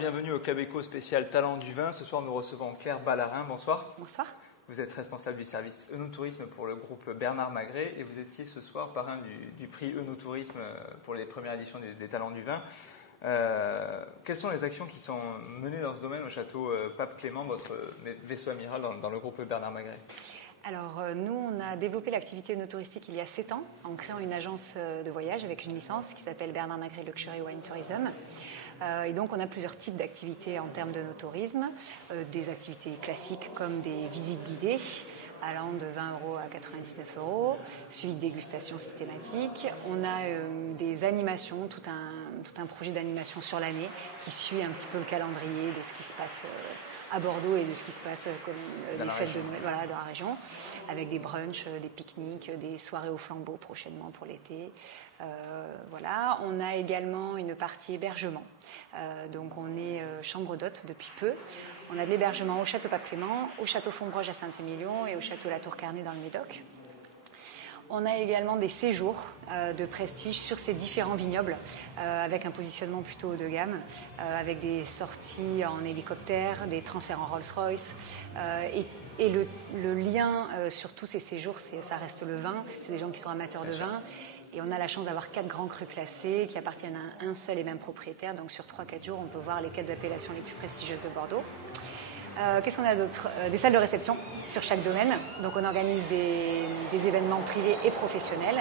bienvenue au Club Éco spécial Talent du vin. Ce soir, nous recevons Claire Ballarin. Bonsoir. Bonsoir. Vous êtes responsable du service Œnotourisme pour le groupe Bernard Magret et vous étiez ce soir parrain du prix Œnotourisme pour les premières éditions des Talents du vin. Quelles sont les actions qui sont menées dans ce domaine au château Pape Clément, votre vaisseau amiral dans le groupe Bernard Magret? Alors, nous, on a développé l'activité œnotouristique il y a 7 ans en créant une agence de voyage avec une licence qui s'appelle Bernard Magret Luxury Wine Tourism. Et donc, on a plusieurs types d'activités en termes d'œnotourisme. Des activités classiques comme des visites guidées allant de 20 € à 99 €, suivi de dégustation systématique. On a des animations, tout un projet d'animation sur l'année qui suit un petit peu le calendrier de ce qui se passe à Bordeaux et de ce qui se passe comme des fêtes de Noël dans la région, avec des brunchs, des pique-niques, des soirées au flambeau prochainement pour l'été. Voilà. On a également une partie hébergement. Donc on est chambre d'hôte depuis peu. On a de l'hébergement au château Pape Clément, au château Fontbroge à Saint-Émilion et au château La Tour-Carnet dans le Médoc. On a également des séjours de prestige sur ces différents vignobles avec un positionnement plutôt haut de gamme, avec des sorties en hélicoptère, des transferts en Rolls-Royce. Et le lien sur tous ces séjours, ça reste le vin. C'est des gens qui sont amateurs de vin. Et on a la chance d'avoir 4 grands crus classés qui appartiennent à un seul et même propriétaire. Donc sur 3-4 jours, on peut voir les 4 appellations les plus prestigieuses de Bordeaux. Qu'est-ce qu'on a d'autre? Des salles de réception sur chaque domaine. Donc on organise des événements privés et professionnels.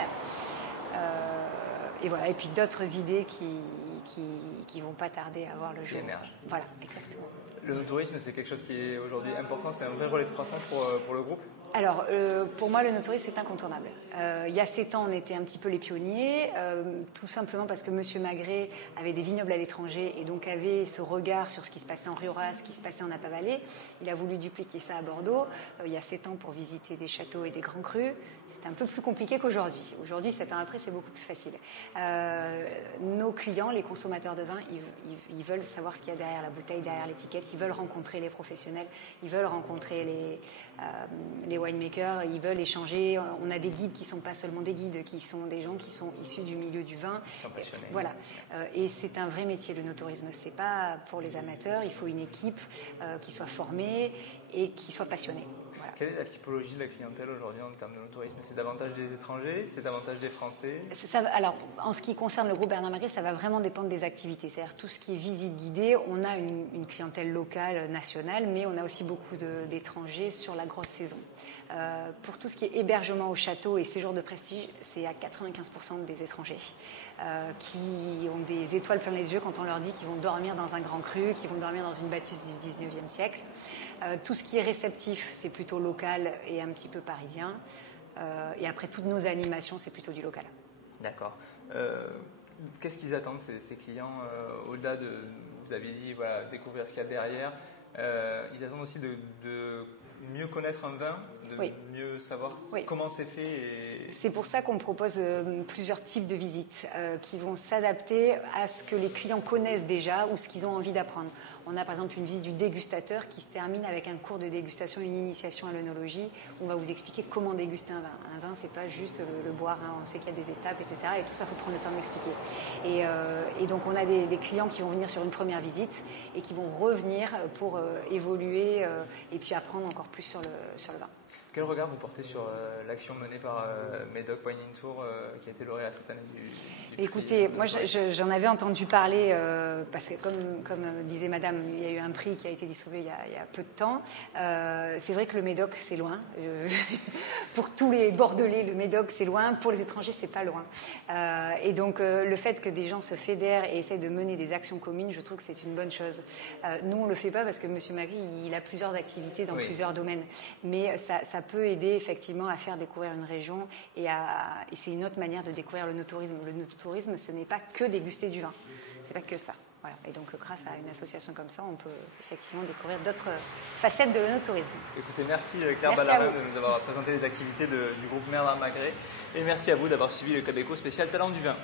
Et voilà. Et puis d'autres idées qui vont pas tarder à voir le jour. Qui émergent. Voilà, exactement. Le tourisme, c'est quelque chose qui est aujourd'hui important. C'est un vrai relais de croissance pour le groupe. Alors, pour moi, le no-tourisme, c'est incontournable. Il y a 7 ans, on était un petit peu les pionniers, tout simplement parce que M. Magret avait des vignobles à l'étranger et donc avait ce regard sur ce qui se passait en Rioras, ce qui se passait en Napa-Vallée. Il a voulu dupliquer ça à Bordeaux, il y a 7 ans, pour visiter des châteaux et des grands crus. C'est un peu plus compliqué qu'aujourd'hui. Aujourd'hui, 7 ans après, c'est beaucoup plus facile. Nos clients, les consommateurs de vin, ils veulent savoir ce qu'il y a derrière la bouteille, derrière l'étiquette. Ils veulent rencontrer les professionnels, ils veulent rencontrer les winemakers, ils veulent échanger. On a des guides qui ne sont pas seulement des guides, qui sont des gens qui sont issus du milieu du vin. Ils sont passionnés. Voilà. Et c'est un vrai métier, le no-tourisme. Ce n'est pas pour les amateurs. Il faut une équipe qui soit formée et qui soit passionnée. Voilà. Quelle est la typologie de la clientèle aujourd'hui en termes de no-tourisme? C'est davantage des étrangers? C'est davantage des Français? Alors, en ce qui concerne le groupe Bernard Magret, ça va vraiment dépendre des activités. C'est-à-dire tout ce qui est visite guidée, on a une clientèle locale, nationale, mais on a aussi beaucoup d'étrangers sur la grosse saison. Pour tout ce qui est hébergement au château et séjour de prestige, c'est à 95% des étrangers qui ont des étoiles plein les yeux quand on leur dit qu'ils vont dormir dans un grand cru, qu'ils vont dormir dans une Bacchus du 19e siècle. Tout ce qui est réceptif, c'est plutôt local et un petit peu parisien. Et après, toutes nos animations, c'est plutôt du local. D'accord. Qu'est-ce qu'ils attendent, ces clients, au-delà de, vous avez dit, voilà, découvrir ce qu'il y a derrière, ils attendent aussi de mieux connaître un vin, de mieux savoir comment c'est fait. C'est pour ça qu'on propose plusieurs types de visites qui vont s'adapter à ce que les clients connaissent déjà ou ce qu'ils ont envie d'apprendre. On a par exemple une visite du dégustateur qui se termine avec un cours de dégustation, une initiation à l'œnologie, où on va vous expliquer comment déguster un vin. Un vin, c'est pas juste le boire, hein. On sait qu'il y a des étapes, etc. Et tout ça, il faut prendre le temps de l'expliquer. Et donc, on a des clients qui vont venir sur une première visite et qui vont revenir pour évoluer et puis apprendre encore plus sur le vin. Quel regard vous portez sur l'action menée par Médoc Wine in Tour qui a été lauréat cette année du prix? Écoutez, moi j'en avais entendu parler parce que comme disait Madame, il y a eu un prix qui a été distribué il y a peu de temps. C'est vrai que le Médoc c'est loin. Pour tous les Bordelais, le Médoc c'est loin. Pour les étrangers, c'est pas loin. Et donc le fait que des gens se fédèrent et essayent de mener des actions communes, je trouve que c'est une bonne chose. Nous on le fait pas parce que Monsieur Magret il a plusieurs activités dans plusieurs domaines, mais ça peut aider effectivement à faire découvrir une région et c'est une autre manière de découvrir le no-tourisme. Le no-tourisme, ce n'est pas que déguster du vin, c'est pas que ça. Voilà. Et donc grâce à une association comme ça, on peut effectivement découvrir d'autres facettes de le no-tourisme. Écoutez, merci Claire Ballarin de nous avoir présenté les activités du groupe Bernard Magret et merci à vous d'avoir suivi le Club Éco spécial Talent du vin.